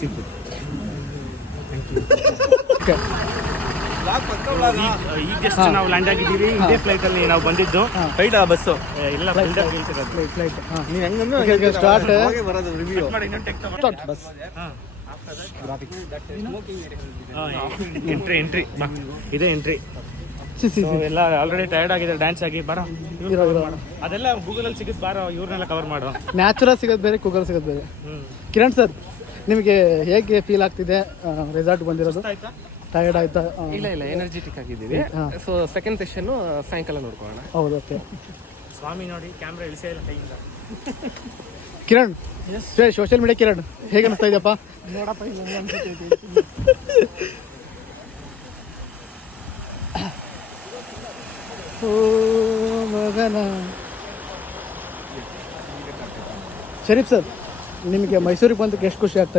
ಅನಿಸಿದ್ದು. ಈಗ ಜಸ್ಟ್ ನಾವು ಲ್ಯಾಂಡ್ ಆಗಿದ್ದೀವಿ. ಇದೇ ಫ್ಲೈಟಲ್ಲಿ ನಾವು ಬಂದಿದ್ದು. ಫ್ಲೈಟ್ ಬಸ್ಸು ಇಲ್ಲ ಫ್ಲೈಟ್ ನೀನು ಹೆಂಗಂದ್ರೆ ಸ್ಟಾರ್ಟ್ ಬರೋದು ರಿವ್ಯೂ ಬಸ್ ಎಂಟ್ರಿ ಇದೇ ಎಂಟ್ರಿ. ಎಲ್ಲ ಆಲ್ರೆಡಿ ಟೈರ್ಡ್ ಆಗಿದೆ ಡ್ಯಾನ್ಸ್ ಆಗಿ. ಬಾರೋ ಅದೆಲ್ಲ ಗೂಗಲಲ್ಲಿ ಸಿಗುತ್ತೆ, ಬಾರೋ ಇವ್ರನ್ನೆಲ್ಲ ಕವರ್ ಮಾಡೋ. ನ್ಯಾಚುರಲ್ ಸಿಗೋದು ಬೇರೆ, ಗೂಗಲ್ ಸಿಗೋದು ಬೇರೆ. ಕಿರಣ್ ಸರ್, ನಿಮಗೆ ಹೇಗೆ ಫೀಲ್ ಆಗ್ತಿದೆ ರೆಸಾರ್ಟ್ ಬಂದಿರೋದು? ಆಯ್ತಾ? ಟೈರ್ಡ್ ಆಯ್ತಾ? ಇಲ್ಲ ಎನರ್ಜೆಟಿಕ್ ಆಗಿದ್ದೀವಿ. ಸೊ ಸೆಕೆಂಡ್ ಸೆಷನ್ ಸಾಯಂಕಾಲ ನೋಡ್ಕೊಳ್ಳೋಣ. ಹೌದು, ಓಕೆ. ಸ್ವಾಮಿ ನೋಡಿ ಕ್ಯಾಮ್ರಾ ಇಳಿಸೇ ಇಲ್ಲ ಕೈಯಿಂದ. ಕಿರಣ್, ಸೋಷಿಯಲ್ ಮೀಡಿಯಾ ಕಿರಣ್, ಹೇಗೆ ಅನಿಸ್ತಾ ಇದೆಯಪ್ಪ? ನೋಡಪ್ಪ ಓ ಮಗನ. ಶರೀಫ್ ಸರ್, ನಿಮಗೆ ಮೈಸೂರಿಗೆ ಬಂದಕ್ಕೆ ಎಷ್ಟು ಖುಷಿ ಆಗ್ತಾ ಇದೆ?